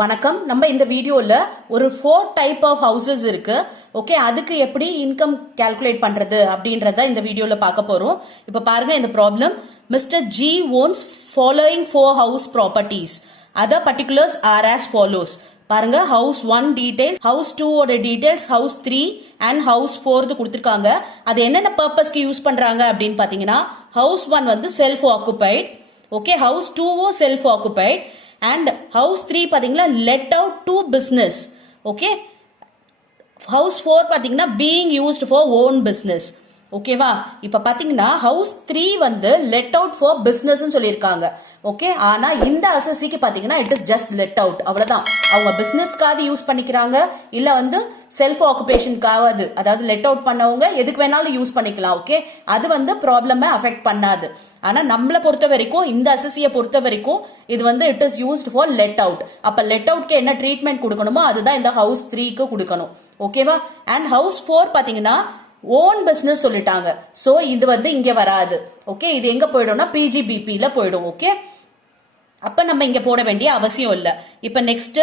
வணக்கம். நம்ம இந்த வீடியோல ஒரு 4 டைப் ஆஃப் ஹவுசஸ் இருக்கு. ஓகே, அதுக்கு எப்படி இன்கம் கால்குலேட் பண்றது அப்படின்றத இந்த வீடியோல பார்க்க போறோம். இப்ப பாருங்க இந்த problem. Mister G owns following 4 house properties. Other particulars are as follows. பாருங்க, ஹவுஸ் 1 டீடைல்ஸ், ஹவுஸ் 2 ஓட டீடைல்ஸ், ஹவுஸ் 3 அண்ட் ஹவுஸ் 4 கொடுத்திருக்காங்க. அது என்னென்ன பர்பஸ்க்கு யூஸ் பண்றாங்க அப்படின்னு பாத்தீங்கன்னா, ஹவுஸ் 1 வந்து self occupied. Okay, house 2 self occupied. And house 3 பாத்தீங்கன்னா let out to business. Okay, house 4 பாத்தீங்கன்னா being used for own business. ஓகேவா? இப்ப பாத்தீங்கன்னா ஹவுஸ் 3 வந்து let out for business ன்னு சொல்லியிருக்காங்க. ஓகே, ஆனா இந்த அசசிக்கு பாத்தீங்கன்னா it is just let out, அவ்வளவுதான். அவங்க பிசினஸ்க்காக யூஸ் பண்ணிக்கிறாங்க, இல்ல வந்து செல்ஃப் ஆக்குபேஷனுக்காவது, அதாவது let out பண்ணவங்க எதுக்கு வேணாலும் யூஸ் பண்ணிக்கலாம். ஓகே, அது வந்து ப்ராப்ளமை அஃபெக்ட் பண்ணாது. ஆனா நம்மளை பொறுத்த வரைக்கும், இந்த அசசியை பொறுத்த வரைக்கும் இது வந்து it is used for let out. அப்ப லெட் அவுட்க்கு என்ன ட்ரீட்மெண்ட் கொடுக்கணுமோ அதுதான் இந்த ஹவுஸ் 3க்கு கொடுக்கணும். ஓகேவா? அண்ட் ஹவுஸ் 4 பாத்தீங்கன்னா ஓன் பிசினஸ் சொல்லிட்டாங்க. சோ இது வந்து இங்க வராது. ஓகே, இது எங்க போயிடும்னா பிஜிபிபில போயிடும். ஓகே, அப்ப நம்ம இங்க போட வேண்டிய அவசியம் இல்ல. இப்ப நெக்ஸ்ட்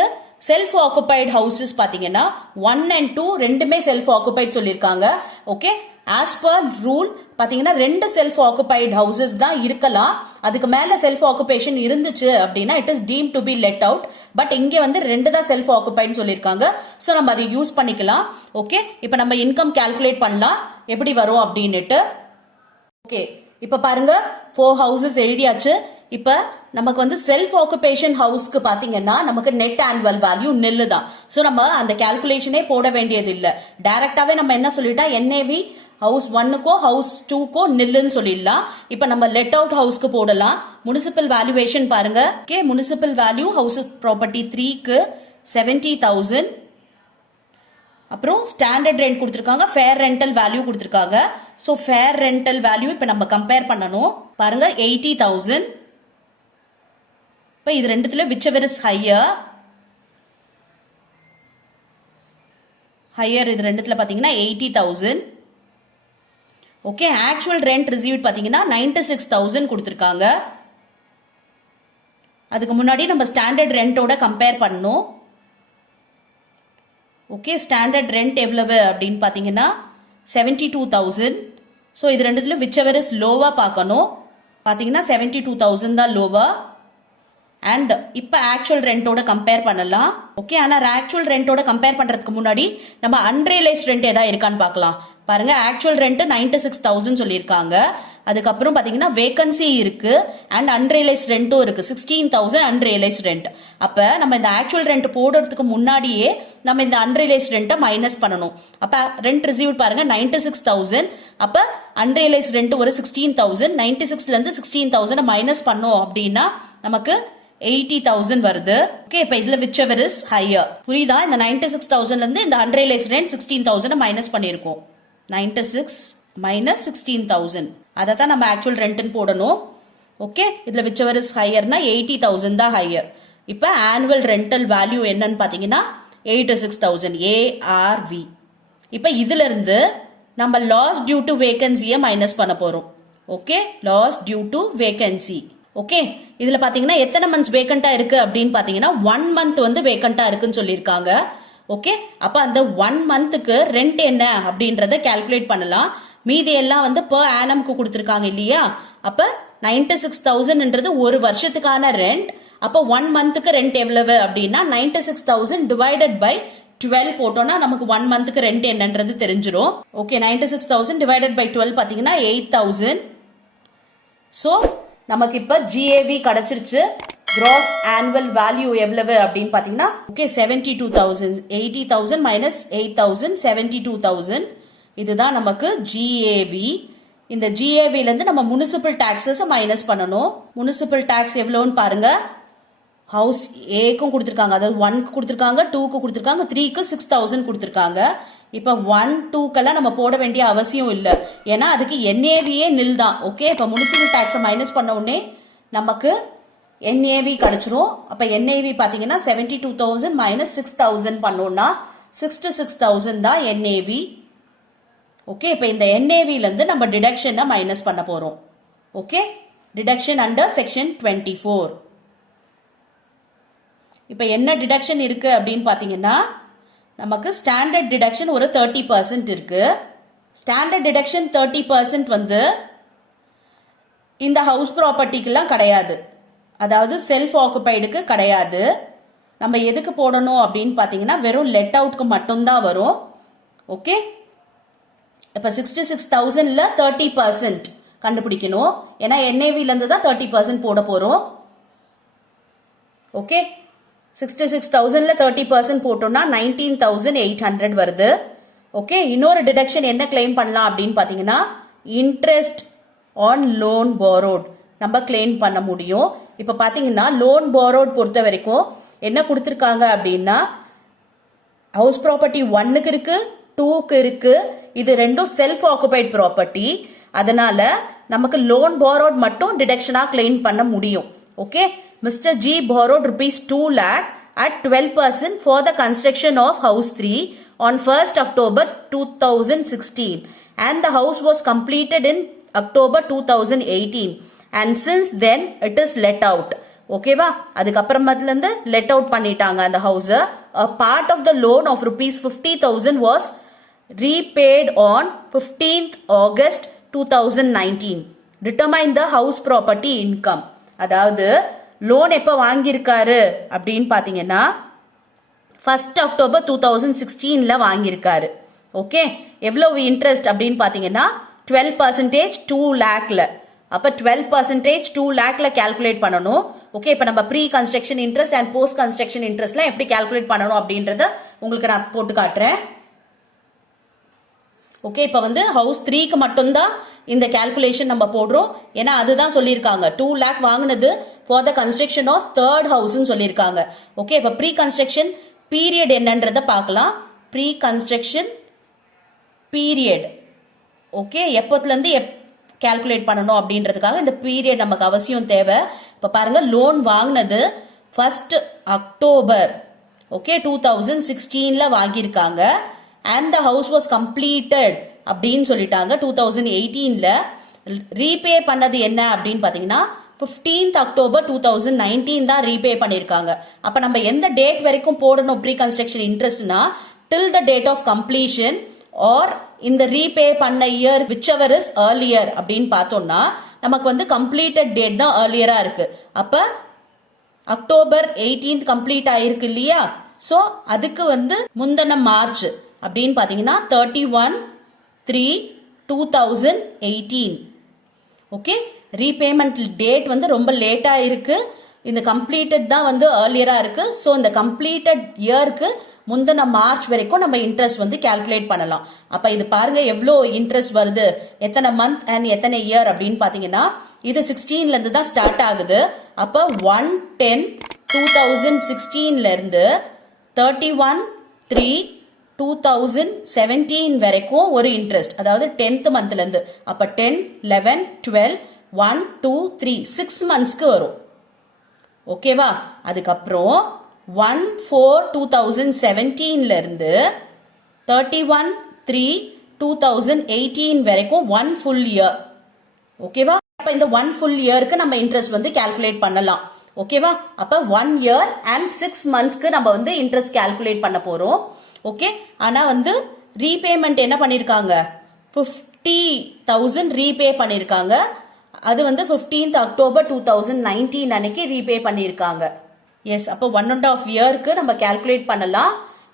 செல்ஃப் ஆக்குபைட் ஹவுசஸ் பாத்தீங்கன்னா 1 and 2 ரெண்டுமே செல்ஃப் ஆக்குபைட் சொல்லிருக்காங்க. ஓகே, ஆஸ் பர் ரூல் பாத்தீங்கன்னா 2 செல்ஃப் ஆக்குபைட் ஹவுசஸ் தான் இருக்கலாம். அதுக்கு மேல செல்ஃப் ஆக்குபேஷன் இருந்துச்சு அப்படின்னா it is deem to be let out. But இங்க வந்து 2 தான் செல்ஃப் ஆக்குபைட் சொல்லிருக்காங்க. சோ நம்ம அதை யூஸ் பண்ணிக்கலாம். ஓகே, இப்ப நம்ம இன்கம் கால்குலேட் பண்ணலாம் எப்படி வரும் அப்படின்னுட்டு. ஓகே, இப்ப பாருங்க 4 ஹவுசஸ் எழுதியாச்சு. இப்ப நமக்கு வந்து செல்ஃப் ஆக்குபேஷன் ஹவுஸ்க்கு பாத்தீங்கன்னா நமக்கு நெட் ஆனுவல் வேல்யூ நில்லு தான். சோ நம்ம அந்த கால்குலேஷனே போட வேண்டியது இல்ல. டைரக்டாவே நம்ம என்ன சொல்லிட்டா என்ஏவி ஹவுஸ் 1க்கோ ஹவுஸ் 2க்கோ நில்லுன்னு சொல்லிடலாம். இப்ப நம்ம லெட் அவுட் ஹவுஸ்க்கு போடலாம். முனிசிபல் வேல்யூவேஷன் பாருங்க. Okay, municipal value house property 3க்கு 70,000. அப்புறம் ஸ்டாண்டர்ட் ரெண்ட் கொடுத்திருக்காங்க, ஃபேர் ரெண்டல் வேல்யூ கொடுத்திருக்காங்க. சோ ஃபேர் ரெண்டல் வேல்யூ இப்ப நம்ம கம்பேர் பண்ணணும். பாருங்க 80,000. இப்ப இது ரெண்டுத்துல whichever is higher இது ரெண்டுத்துல பாத்தீங்கன்னா 80,000. ஓகே, ஆக்சுவல் ரெண்ட் ரிசீவ்ட் பாத்தீங்கன்னா 96,000 கொடுத்திருக்காங்க. அதுக்கு முன்னாடி நம்ம ஸ்டாண்டர்ட் ரெண்டோட கம்பேர் பண்ணணும். ஓகே, ஸ்டாண்டர்ட் ரெண்ட் எவ்வளவு அப்படின்னு பாத்தீங்கன்னா 72,000. ஸோ இது ரெண்டுத்துல whichever is லோவா பார்க்கணும். பாத்தீங்கன்னா 72,000 தான் லோவா. அண்ட் இப்ப ஆக்சுவல் ரெண்டோட கம்பேர் பண்ணலாம். ஓகே, ஆனா ஆக்சுவல் ரெண்டோட கம்பேர் பண்றதுக்கு முன்னாடி நம்ம அன்ரியலைஸ்ட் ரெண்ட் ஏதாவது இருக்கான்னு பார்க்கலாம். பாருங்க, ஆக்சுவல் ரெண்ட் 96,000 சொல்லியிருக்காங்க. அதுக்கப்புறம் பாத்தீங்கன்னா வேகன்சி இருக்கு அண்ட் அன்ரியலைஸ்ட் ரெண்டும் இருக்கு, 16,000 அன்ரியலைஸ்ட் ரெண்ட். அப்ப நம்ம இந்த ஆக்சுவல் ரெண்ட் போடுறதுக்கு முன்னாடியே நம்ம இந்த அன்ரியலைஸ்ட் ரெண்ட்டை மைனஸ் பண்ணணும். அப்ப ரெண்ட் ரிசீவ் பாருங்க 96,000. அப்ப அன்ரியலைஸ்ட் ரெண்ட் ஒரு 16,000. 96ல இருந்து 16,000 மைனஸ் பண்ணோம் அப்படின்னா நமக்கு 80,000 வருது. ஓகே, இப்ப இதுல whichever is higher. புரியுதா? இந்த 96,000ல இருந்து இந்த அன்ரியலைஸ்ட் ரெண்ட் 16,000 மைனஸ் பண்ணிருக்கோம். 96 மைனஸ் 16,000 அதான் நம்ம ஆக்சுவல் ரெண்ட்னு போடணும். ஓகே, இதுல whichever is higherனா 80,000 தான் ஹையர். இப்ப ஆனுவல் ரெண்டல் வேல்யூ என்னன்னு பாத்தீங்கன்னா 86,000 ARV. இப்ப இதுல இருந்து நம்ம லாஸ் டியூ டு வேகன்சியை மைனஸ் பண்ண போறோம். Okay, loss due to vacancy. Okay, இதுல பாத்தீங்கன்னா எத்தனை மந்த்ஸ் வேகண்டா இருக்கு அப்படின்னு பாத்தீங்கன்னா 1 மந்த் வந்து வேகண்டா இருக்குன்னு சொல்லியிருக்காங்க. ஓகே, அப்ப அந்த 1 மந்த்துக்கு ரெண்ட் என்ன அப்படின்றத கால்குலேட் பண்ணலாம். மீதி எல்லாம் வந்து per annumக்கு கொடுத்திருக்காங்க இல்லையா? அப்ப 96,000ன்றது ஒரு வருஷத்துக்கான ரெண்ட். அப்ப 1 மந்த்துக்கு ரெண்ட் எவ்வளவு அப்படின்னா 96,000 டிவைடட் பை 12 போட்டோம்னா நமக்கு 1 மந்த்துக்கு ரெண்ட் என்னன்றது தெரிஞ்சிடும். ஓகே, 96,000 டிவைடட் பை 12 பாத்தீங்கன்னா 8,000. சோ நமக்கு இப்ப GAV கிடைச்சிருச்சு. கிராஸ் ஆனுவல் வேல்யூ எவ்வளவு அப்படின்னு பாத்தீங்கன்னா ஓகே 72,000. 80,000 மைனஸ் 8,000 72,000. இதுதான் நமக்கு GAV. இந்த GAVல இருந்து நம்ம முனிசிபல் டாக்ஸஸ் மைனஸ் பண்ணணும். முனிசிபல் டாக்ஸ் எவ்வளவுன்னு பாருங்க. ஹவுஸ் ஏக்கும் கொடுத்திருக்காங்க, அதாவது 1க்கு கொடுத்திருக்காங்க, 2க்கு கொடுத்திருக்காங்க, 3க்கு 6,000 கொடுத்திருக்காங்க. இப்ப 1, 2கெல்லாம் நம்ம போட வேண்டிய அவசியம் இல்ல, ஏன்னா அதுக்கு NAVயே நில் தான். ஓகே, இப்ப முனிசிபல் டாக்ஸை மைனஸ் பண்ண உடனே நமக்கு NAV கிடைச்சிரும். அப்ப NAV பாத்தீங்கன்னா 72,000 மைனஸ் 6,000 பண்ணோம்னா 66,000 தான் NAV. ஓகே, இப்ப இந்த NAVல இருந்து நம்ம டிடக்ஷனை மைனஸ் பண்ண போறோம். Okay, deduction under section 24. இப்போ என்ன டிடக்ஷன் இருக்கு அப்படின்னு பார்த்தீங்கன்னா நமக்கு ஸ்டாண்டர்ட் டிடக்ஷன் ஒரு 30% இருக்கு. ஸ்டாண்டர்ட் டிடக்ஷன் 30% வந்து இந்த ஹவுஸ் ப்ராப்பர்ட்டிக்கெல்லாம் கிடையாது, அதாவது செல்ஃப் ஆக்குபைடுக்கு கிடையாது. நம்ம எதுக்கு போடணும் அப்படின்னு பார்த்தீங்கன்னா வெறும் லெட் அவுட்க்கு மட்டும்தான் வரும். ஓகே, இப்போ 66,000ல் 30% கண்டுபிடிக்கணும். ஏன்னா என்ஏவிலேருந்து தான் 30% போட போகிறோம். ஓகே, 66,000ல் 30% போட்டோம்னா 19,800 வருது. ஓகே, இன்னொரு டிடக்ஷன் என்ன கிளைம் பண்ணலாம் அப்படின்னு பார்த்தீங்கன்னா இன்ட்ரெஸ்ட் ஆன் லோன் borrowed நம்ம கிளைம் பண்ண முடியும். இப்போ பார்த்தீங்கன்னா லோன் borrowed பொறுத்த வரைக்கும் என்ன கொடுத்துருக்காங்க அப்படின்னா ஹவுஸ் ப்ராப்பர்ட்டி 1க்கு இருக்கு, 2க்கு இருக்கு. இது ரெண்டும் செல்ஃப் ஆக்குபைட் ப்ராப்பர்ட்டி. அதனால நமக்கு லோன் borrowed மட்டும் டிடக்ஷனா கிளைம் பண்ண முடியும். Okay, Mr. G borrowed rupees 2 lakh at 12% for the construction of house 3 on 1st October 2016 and the house was completed in October 2018 and since then it is let out. ஓகேவா, அதுக்கப்புறமத்துல இருந்து let out பண்ணிட்டாங்க அந்த house. a part of the loan of rupees 50,000 was repaid on 15th August 2019. determine the house property income. அதாவது loan எப்போ வாங்கியிருக்காரு அப்படின்னு பார்த்தீங்கன்னா 1st October 2016ல் வாங்கியிருக்காரு. ஓகே, எவ்வளவு இன்ட்ரெஸ்ட் அப்படின்னு பார்த்தீங்கன்னா 12% 2 lakhல. அப்போ 12% 2 lakhல கால்குலேட் பண்ணணும். ஓகே, இப்போ நம்ம pre construction interest and post construction இன்ட்ரெஸ்ட்லாம் எப்படி கால்குலேட் பண்ணணும் அப்படின்றத உங்களுக்கு நான் போட்டு காட்டுறேன். ஓகே, இப்போ வந்து ஹவுஸ் 3க்கு மட்டும்தான் இந்த கால்குலேஷன் நம்ம போடுறோம். ஏன்னா அதுதான் சொல்லியிருக்காங்க 2 lakh வாங்கினது for the construction of third ஹவுஸ்ன்னு சொல்லியிருக்காங்க. ஓகே, இப்போ ப்ரீ கன்ஸ்ட்ரக்ஷன் பீரியட் என்னன்றதை பார்க்கலாம். ப்ரீ கன்ஸ்ட்ரக்ஷன் பீரியட் ஓகே எப்போத்துலேருந்து கால்குலேட் பண்ணணும் அப்படின்றதுக்காக இந்த பீரியட் நமக்கு அவசியம் தேவை. இப்போ பாருங்க, லோன் வாங்கினது 1st October ஓகே 2016ல் வாங்கியிருக்காங்க. And the house was completed அப்படின்னு சொல்லிட்டாங்க 2018ல். ரீபே பண்ணது என்ன அப்படின்னு பார்த்தீங்கன்னா 15th October 2019 தான் ரீபே பண்ணியிருக்காங்க. அப்போ நம்ம எந்த டேட் வரைக்கும் போடணும் ப்ரீ கன்ஸ்ட்ரக்ஷன் இன்ட்ரெஸ்ட்னா till the date of completion or இந்த ரீபே பண்ண year whichever is earlier அப்படின்னு பார்த்தோம்னா நமக்கு வந்து கம்ப்ளீட்டட் டேட் தான் ஏர்லியரா இருக்கு. அப்போ October 18th கம்ப்ளீட் ஆயிருக்கு இல்லையா? ஸோ அதுக்கு வந்து முந்தின மார்ச் அப்படின்னு பார்த்தீங்கன்னா 31/3/2018. ஓகே, ரீபேமெண்ட் டேட் வந்து ரொம்ப லேட்டா இருக்கு. இந்த கம்ப்ளீட்டட் தான் வந்து ஏர்லியரா இருக்கு. ஸோ இந்த கம்ப்ளீட்டட் இயருக்கு முந்தின மார்ச் வரைக்கும் நம்ம இன்ட்ரெஸ்ட் வந்து கால்குலேட் பண்ணலாம். அப்ப இது பாருங்க எவ்வளோ இன்ட்ரெஸ்ட் வருது, எத்தனை மந்த் அண்ட் எத்தனை இயர் அப்படின்னு பாத்தீங்கன்னா இது 16ல இருந்து தான் ஸ்டார்ட் ஆகுது. அப்ப 1/10/2016ல இருந்து 31/3/2017 வரைக்கும் ஒரு இன்ட்ரெஸ்ட், அதாவது 10th மந்த்ல இருந்து. அப்ப 10, 11, 12, 1, 2, 3 6 மந்த்ஸ்க்கு வரும். ஓகேவா? அதுக்கப்புறம் 1/4/2017ல இருந்து 31/3/2018 வரைக்கும் 1 full year. ஓகேவா? அப்ப இந்த 1 full yearக்கு நம்ம இன்ட்ரெஸ்ட் வந்து கால்குலேட் பண்ணலாம். ஓகேவா? அப்ப 1 year and 6 monthsக்கு நம்ம வந்து இன்ட்ரெஸ்ட் கால்குலேட் பண்ண போறோம். ஓகே, ஆனா வந்து ரீபேமெண்ட் என்ன பண்ணிருக்காங்க, 50,000 ரீபே பண்ணிருக்காங்க. அது வந்து 15th October 2019 அன்னைக்கு ரீபே பண்ணிருக்காங்க. எஸ், அப்போ 1.5 இயருக்கு நம்ம கால்குலேட் பண்ணலாம்.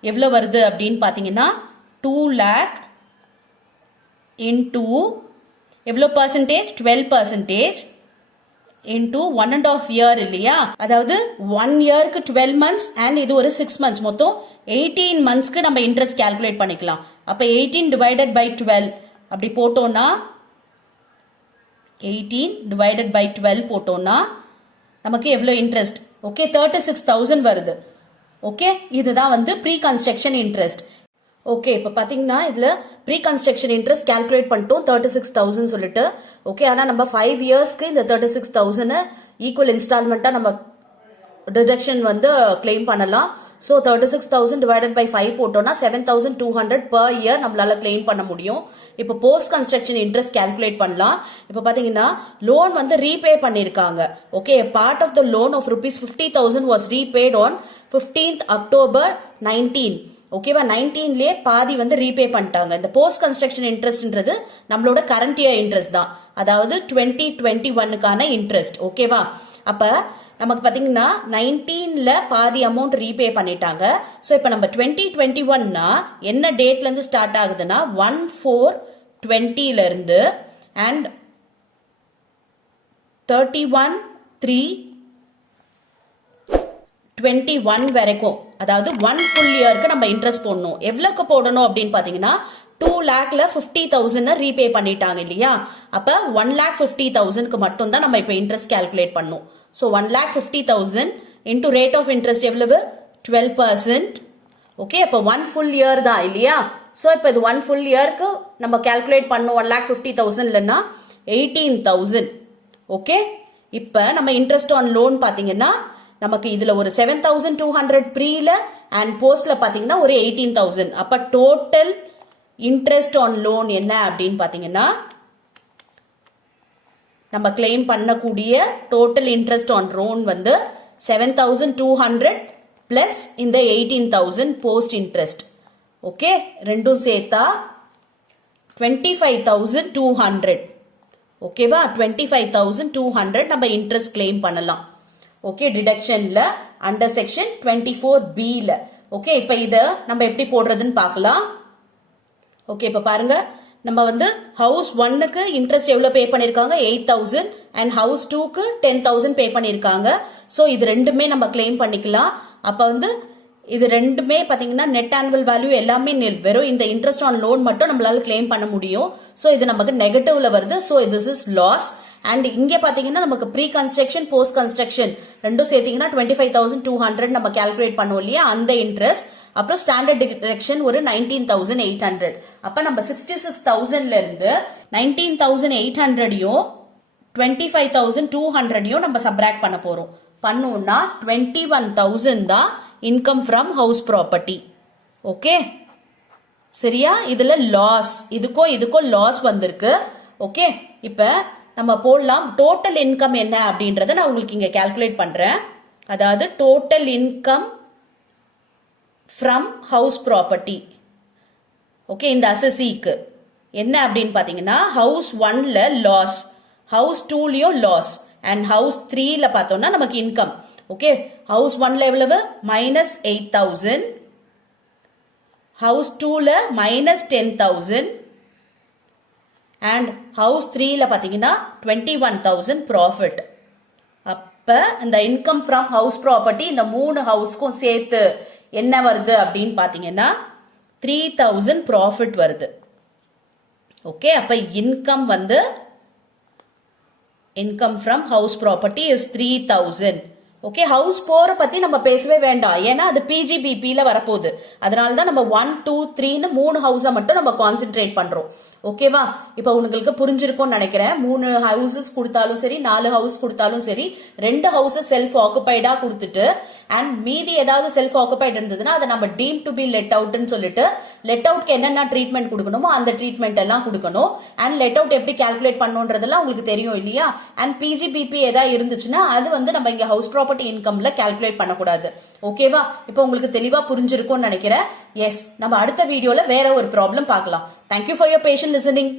எவ்வளவு வருது அப்படின்னு பாத்தீங்கன்னா 2 lakh into எவ்வளவு பர்சன்டேஜ், 12% into 1.5 இயர் இல்லையா? அதாவது 1 இயருக்கு 12 months and இது ஒரு 6 months, மொத்தம் 18 monthsக்கு நம்ம இன்ட்ரெஸ்ட் கால்குலேட் பண்ணிக்கலாம். அப்ப 18 divided by 12 அப்படி போட்டோம்னா 18 divided by 12 போட்டோம்னா நமக்கு எவ்வளவு இன்ட்ரெஸ்ட், ஓகே 36,000 வருது. ஓகே, இதுதான் வந்து ப்ரீ கன்ஸ்ட்ரக்ஷன் இன்ட்ரெஸ்ட். ஓகே, இப்போ பார்த்தீங்கன்னா இதில் ப்ரீ கன்ஸ்ட்ரக்ஷன் இன்ட்ரெஸ்ட் கால்குலேட் பண்ணிட்டோம் 36,000 சொல்லிட்டு. ஓகே, ஆனால் நம்ம 5 இயர்ஸ்க்கு இந்த 36,000 ஈக்குவல் இன்ஸ்டால்மெண்ட்டாக நம்ம டிடக்ஷன் வந்து கிளைம் பண்ணலாம். ஸோ 36,000 டிவைடட் பை 5 போட்டோம்னா 7,200 per year நம்மளால கிளைம் பண்ண முடியும். இப்போ போஸ்ட் கன்ஸ்ட்ரக்ஷன் இன்ட்ரெஸ்ட் கால்குலேட் பண்ணலாம். இப்போ பாத்தீங்கன்னா லோன் வந்து ரீபே பண்ணிருக்காங்க. Okay, part of the loan of rupees 50,000 was repaid on 15th October 19. ஓகேவா, 19லயே பாதி வந்து ரீபே பண்ணிட்டாங்க. இந்த போஸ்ட் கன்ஸ்ட்ரக்ஷன் இன்ட்ரெஸ்ட்ன்றது நம்மளோட கரண்ட் இயர் இன்ட்ரெஸ்ட் தான், அதாவது 2021க்கான இன்ட்ரெஸ்ட். ஓகேவா, அப்ப நமக்கு பாத்தீங்கன்னா 19ல பாதி அமௌண்ட் ரீபே பண்ணிட்டாங்க. ஸோ இப்போ நம்ம 2021னா என்ன டேட்ல இருந்து ஸ்டார்ட் ஆகுதுன்னா 1/4/20ல இருந்து அண்ட் 31/3/21 வரைக்கும், அதாவது 1 full இயருக்கு நம்ம இன்ட்ரெஸ்ட் போடணும். எவ்வளவுக்கு போடணும் அப்படின்னு பாத்தீங்கன்னா 2 lakhல 50,000 ரீபே பண்ணிட்டாங்க இல்லையா, அப்ப 1,50,000க்கு மட்டும் தான் நம்ம இப்ப இன்ட்ரெஸ்ட் கால்குலேட் பண்ணும். So 1,50,000 into rate of interest எவ்வளவு 12%. ஓகே, அப்ப 1 full இயர் தான் இல்லையா. ஸோ இப்போ இது 1 full இயருக்கு நம்ம கால்குலேட் பண்ணோம். 1,50,000 இல்லைன்னா 18,000. ஓகே, இப்ப நம்ம இன்ட்ரெஸ்ட் ஆன் லோன் பாத்தீங்கன்னா நமக்கு இதுல ஒரு 7,200 ப்ரீல அண்ட் போஸ்ட்ல பாத்தீங்கன்னா ஒரு 18,000. அப்ப டோட்டல் இன்ட்ரெஸ்ட் ஆன் லோன் என்ன அப்படின்னு பாத்தீங்கன்னா நம்ம கிளைம் பண்ணக்கூடிய டோட்டல் இன்ட்ரெஸ்ட் ஆன் லோன் வந்து 7,200 பிளஸ் இந்த 18,000 போஸ்ட் இன்ட்ரெஸ்ட். ஓகே, ரெண்டும் சேர்த்தா 25,200. ஓகேவா, 25,200 நம்ம இன்ட்ரெஸ்ட் கிளைம் பண்ணலாம். ஓகே, டிடக்ஷன்ல அண்டர் செக்ஷன் 24Bல. ஓகே, இப்ப இத நம்ம எப்படி போடுறதுன்னு பார்க்கலாம். ஓகே, இப்ப பாருங்க, நம்ம வந்து ஹவுஸ் 1க்கு இன்ட்ரெஸ்ட் எவ்வளவு பே பண்ணிருக்காங்க 8,000 அண்ட் ஹவுஸ் 2க்கு 10,000 பே பண்ணிருக்காங்க. சோ இது ரெண்டுமே நம்ம கிளைம் பண்ணிக்கலாம். அப்ப வந்து இது ரெண்டுமே பாத்தீங்கன்னா நெட் ஆனுவல் வேல்யூ எல்லாமே nil, வெறும் இந்த இன்ட்ரெஸ்ட் ஆன் லோன் மட்டும் நம்மளால கிளைம் பண்ண முடியும். சோ இது நமக்கு நெகட்டிவ்ல வருது. So this is loss. And இங்க பாத்தீங்கன்னா நமக்கு ப்ரீ கன்ஸ்ட்ரக்ஷன் போஸ்ட் கன்ஸ்ட்ரக்ஷன் ரெண்டும் சேர்த்தீங்கன்னா 25,200 நம்ம கால்குலேட் பண்ணுவோம் இல்லையா, அந்த இன்ட்ரெஸ்ட். அப்புறம் ஸ்டாண்டர்ட் டிடக்ஷன் ஒரு 19,800. அப்ப நம்ம 66,000ல இருந்து 19,800யும் 25,200யும் நம்ம சப்ராக்ட் பண்ண போறோம். பண்ணோம்னா 21,000 தான் income from house property. Okay, சரியா, இதுல லாஸ், இதுக்கும் லாஸ் வந்திருக்கு. ஓகே, இப்ப நம்ம போடலாம் டோட்டல் இன்கம் என்ன அப்படின்றத நான் உங்களுக்கு இங்க கால்குலேட் பண்றேன். அதாவது total income from house property. Okay, இந்த அசஸிக்கு என்ன அப்படின்னு பாத்தீங்கன்னா ஹவுஸ் 1ல லாஸ், ஹவுஸ் 2லயும் லாஸ் அண்ட் ஹவுஸ் 3ல பார்த்தோம்னா நமக்கு இன்கம். ஓகே, ஹவுஸ் 1ல எவ்வளவு -8,000, ஹவுஸ் 2ல -10,000 அண்ட் ஹவுஸ் 3ல பாத்தீங்கன்னா 21,000 ப்ராஃபிட். அப்ப இந்த இன்கம் ஃப்ரம் ஹவுஸ் ப்ராப்பர்ட்டி இந்த 3 ஹவுஸ்க்கும் சேர்த்து என்ன வருது அப்படின்னு பாத்தீங்கன்னா 3,000 ப்ராஃபிட் வருது. ஓகே, அப்ப இன்கம் வந்து income from house property is 3,000. Okay, house போற பத்தி நம்ம பேசவே வேண்டாம், ஏன்னா அது பிஜிபிபில வரப்போகுது. அதனாலதான் நம்ம 1, 2, 3ன்னு 3 ஹவுஸை மட்டும் நம்ம கான்சென்ட்ரேட் பண்றோம். ஓகேவா, இப்ப உங்களுக்கு புரிஞ்சிருக்கும்னு நினைக்கிறேன். 3 ஹவுசஸ் கொடுத்தாலும் சரி, 4 ஹவுஸ் கொடுத்தாலும் சரி, 2 ஹவுசஸ் செல்ஃப் ஆக்குபைடா கொடுத்துட்டு அண்ட் மீதி ஏதாவது செல்ஃப் ஆக்குபைட் இருந்ததுன்னா அதை நம்ம டீம் டு பி லெட் அவுட்னு சொல்லிட்டு லெட் அவுட்க்கு என்னென்ன ட்ரீட்மெண்ட் கொடுக்கணுமோ அந்த ட்ரீட்மெண்ட் எல்லாம் கொடுக்கணும். அண்ட் லெட் அவுட் எப்படி கால்குலேட் பண்ணணுன்றதெல்லாம் உங்களுக்கு தெரியும் இல்லையா. அண்ட் பிஜிபிபி ஏதாவது இருந்துச்சுன்னா அது வந்து நம்ம இங்க ஹவுஸ் ப்ராப்பர்ட்டி இன்கம்ல கால்குலேட் பண்ணக்கூடாது. ஓகேவா, இப்போ உங்களுக்கு தெளிவா புரிஞ்சிருக்கும்னு நினைக்கிறேன். எஸ், நம்ம அடுத்த வீடியோல வேற ஒரு ப்ராப்ளம் பார்க்கலாம். Thank you for your patient listening.